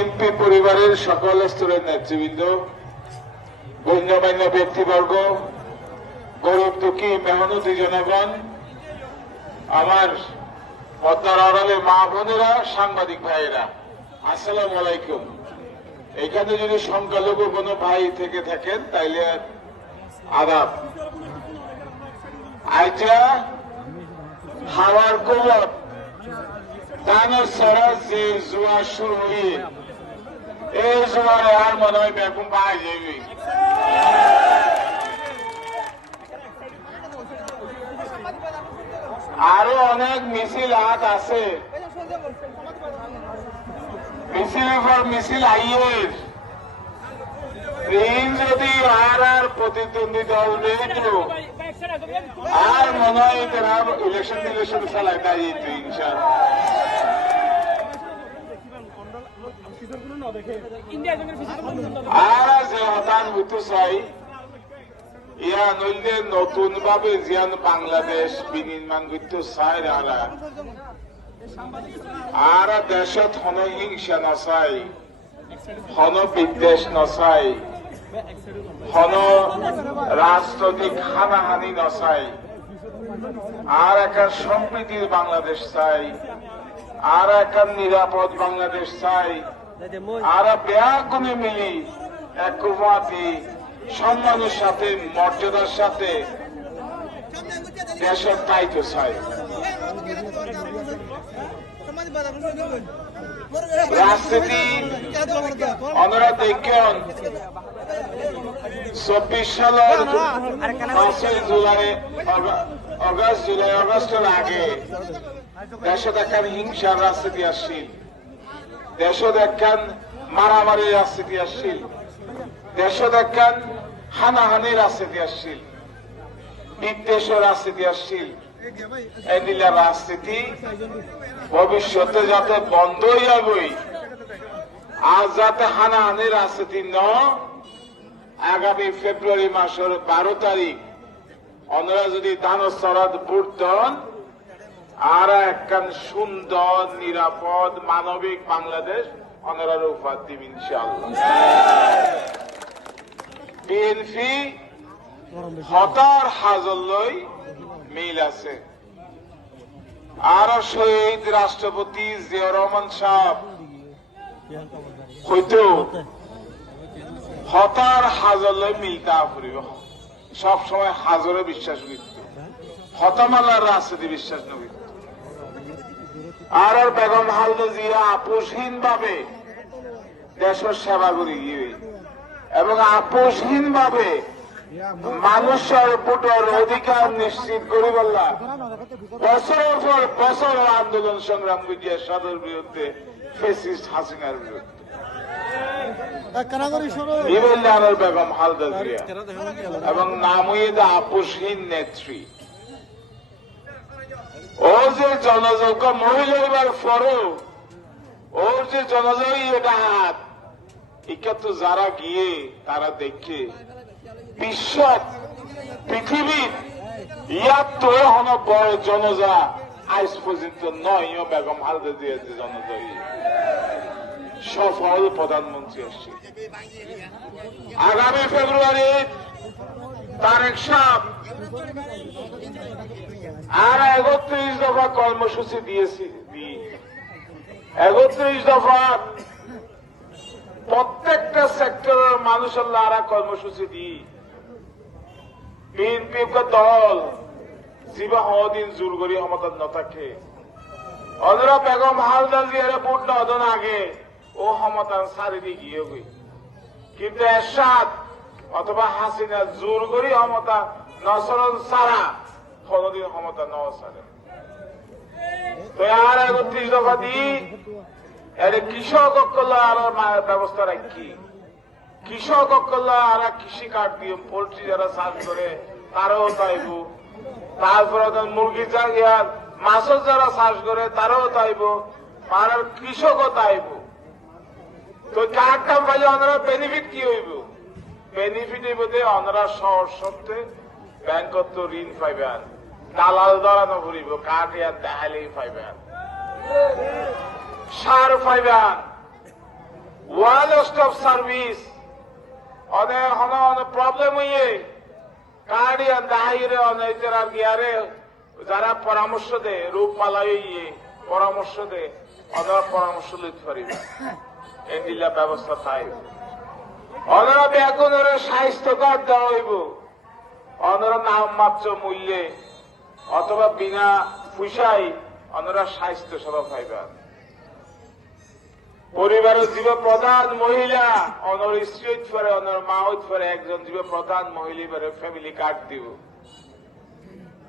BNP পরিবারের সকল স্তরের নেতৃবৃন্দ, গণ্যমান্য ব্যক্তিবর্গ, গরিব দুঃখী মেহনতি জনগণ, আমার পদ্মার আড়ালে মা বোনেরা, সাংবাদিক ভাইয়েরা, আসসালামু আলাইকুম। এখানে যদি সংখ্যালঘু কোনো ভাই থেকে থাকেন তাইলে আদাব। আইটা হাওয়ার কোমর দানের ছাড়া যে জোয়ার শুরু হয়ে এই জোয়ারে আর মনে হয় বেগুন পাওয়া যাবে। আরো অনেক মিছিল হাত আছে, মিছিলের পর মিছিল আইয়ের যদি আর প্রতিদ্বন্দ্বী দল নেই তো আর মনে হয় তারা ইলেকশন চালাই তাই ইনশাআল্লাহ। আর যে হতান হইতে চাই ইয়া নইলে নতুন ভাবে জিয়ান বাংলাদেশ বিনির্মাণ করতে চাই আর দেশত হন হিংসা নচাই, হন বিদ্বেষ নচাই, হন রাজনৈতিক হানাহানি নচাই, আর একটা সম্প্রীতির বাংলাদেশ চাই, আর একটা নিরাপদ বাংলাদেশ চাই, আর ব্যাগুনে মিলি একমাতি সম্মানের সাথে মর্যাদার সাথে দেশের দায়িত্ব চাই। রাজনীতি ওনারা দেখেন 24 সালের 5 জুলাই আগস্টের আগে দেশে দেখান হিংসার রাজনীতি আসছিল, দেশে দেখান মারামারি রাজনীতি আসছিল, দেশে দেখান হানাহানি রাজনীতি আসছিল, বিদ্বেষের রাজনীতি আসছিল। এদিলা রাজনীতি ভবিষ্যতে যাতে বন্ধ হয়ে যাবে, আর যাতে হানাহানি রাজনীতি ন আগামী ফেব্রুয়ারি মাসের 12 তারিখ ওনারা যদি দানসরাদ ভোট দেন আর একখান সুন্দর নিরাপদ মানবিক বাংলাদেশ ওনারা উপহার দিবেন ইনশাআল্লাহ। বিএনপি হতার হাজল্যই মিল আছে, আর শহীদ রাষ্ট্রপতি জিয়াউর রহমান সাহেব হয়তো হতার হাজল্যই মিলতা করিব, সবসময় হাজরে বিশ্বাস করত, হতামালার রাজনীতি বিশ্বাস নকরিত। আর বেগম খালেদা জিয়া আপোষহীন ভাবে দেশের সেবা করি গিয়ে এবং আপোষহীন ভাবে মানুষের ভোটের অধিকার নিশ্চিত করি বললা বছরের পর বছর আন্দোলন সংগ্রাম করিয়া সাদের বিরুদ্ধে, ফেসিস্ট হাসিনার বিরুদ্ধে। বেগম খালেদা জিয়া এবং নামই আপোষহীন নেত্রী। ও যে জনযোগ্য মহিলা এবার ফরো ওর যে জনজয়ী এটা হাত এটা তো যারা গিয়ে তারা দেখে বিশ্ব পৃথিবীর ইয়ার তো হন বড় জনজা আজ পর্যন্ত নয় বেগম খালেদা জিয়া যে জনজয়ী সফল প্রধানমন্ত্রী আসছে। আগামী ফেব্রুয়ারি তারেক সাহেব আর 31 দফা কর্মসূচি দিয়েছি, 31 দফা প্রত্যেকটা সেক্টরের মানুষের লারা কর্মসূচি দিই। বিএনপি দল জীবা হদিন জোর করি ক্ষমতার নথাকে অদরা বেগম খালেদা জিয়ার ভোট নদন আগে ও ক্ষমতার চারিদিকে গিয়ে গই, কিন্তু এরশাদ অথবা হাসিনা জোর করি ক্ষমতা নসরন ছাড়া কোনদিন ক্ষমতা নেওয়া ছাড়ে। তো আর 31 দফা দিই এর কৃষক আরো ব্যবস্থা রাখি, কৃষক আর কৃষি কার্ড দিয়ে পোল্ট্রি যারা চাষ করে তারাও তাইব, তারপরে মুরগি চাহিয়ার মাছের যারা চাষ করে তারাও তাইব, আর কৃষকও তাইব। তো কার্ডটা পাইলে ওনারা বেনিফিট কি হইব? বেনিফিট হইব যে ওনারা সহজ শর্তে ব্যাংকত ঋণ পাইবেন, দালাল দরানো ঘুরিব, কার্ড ইয়ার দেখালেই পাইবেন, সার পাইবেন, কস্ট অফ সার্ভিস অনেক প্রবলেম হইয়ে কার্ডিয়ান দাহিরে অনেকের আর গিয়ারে যারা পরামর্শ দেয় রূপ পালাই পরামর্শ দেয় ওনারা পরামর্শ লিখতে পারিবে এন্ডিলা ব্যবস্থা তাই ওনারা বেগুনের স্বাস্থ্য কার্ড দেওয়া হইব ওনারা নাম মাত্র মূল্যে অথবা বিনা পয়সায় ওনারা স্বাস্থ্য সেবা পাইবেন পরিবারের জীব প্রধান মহিলা অনর স্ত্রী হইতে পারে অনর মা হইতে পারে একজন জীব প্রধান মহিলা ফ্যামিলি কার্ড দিব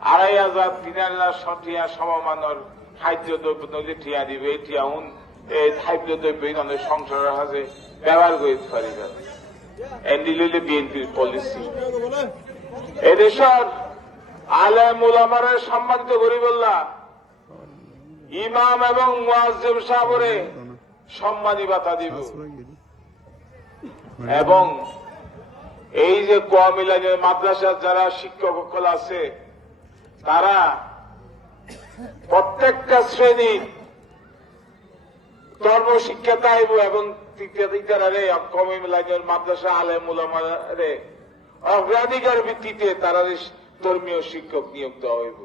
2,500-3,000 সঠিয়া সমমানের খাদ্য দ্রব্য নইলে টিয়া দিবে টিয়া খাদ্য দ্রব্য অনেক সংসারের হাতে ব্যবহার করতে পারিবে এন্ডি লইলে বিএনপির পলিসি এদেশের আলেম উলামারে সম্মানিত করি বললা ইমাম এবং মুয়াজ্জিম সাহেবরে সম্মানী ভাতা দিব এবং এই যে কওমি লাইনের মাদ্রাসার যারা শিক্ষক আছে তারা প্রত্যেকটা শ্রেণী ধর্মশিক্ষা চাইব এবং কওমি লাইনের মাদ্রাসা আলেম উলামারে অগ্রাধিকার ভিত্তিতে তারা ধর্মীয় শিক্ষক নিয়োগ দেওয়া হইব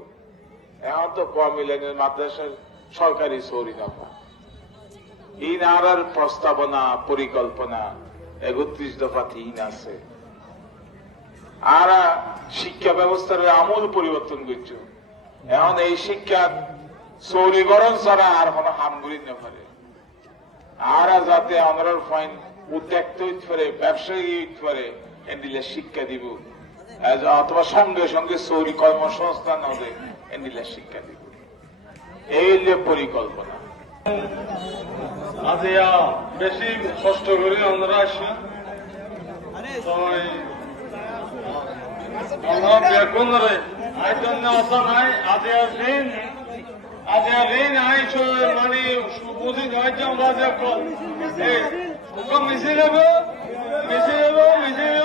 এখন তো কওমি লাইনের মাদ্রাসার সরকারি সৌরি নামা এই নারার প্রস্তাবনা পরিকল্পনা 31 দফা 3 আছে আর শিক্ষা ব্যবস্থার আমূল পরিবর্তন করছে এখন এই শিক্ষা চৌরিকরণ ছাড়া আর কোন হামগুলি না পারে আর যাতে আমরা ফাইন উদ্যোক্ত হইতে পারে ব্যবসায়ী হইতে পারে এন্ডিলে শিক্ষা দিব অথবা সঙ্গে সঙ্গে চৌরি কর্মসংস্থান হবে এন্ডিলে শিক্ষা দিব এই যে পরিকল্পনা আজ বেশি কষ্ট করে আমরা আসি আমরা বেগুন রে আইতন আসা নাই আজ ঋণ আইছ মানে বুঝি নয় যে আমরা মিশে যাবে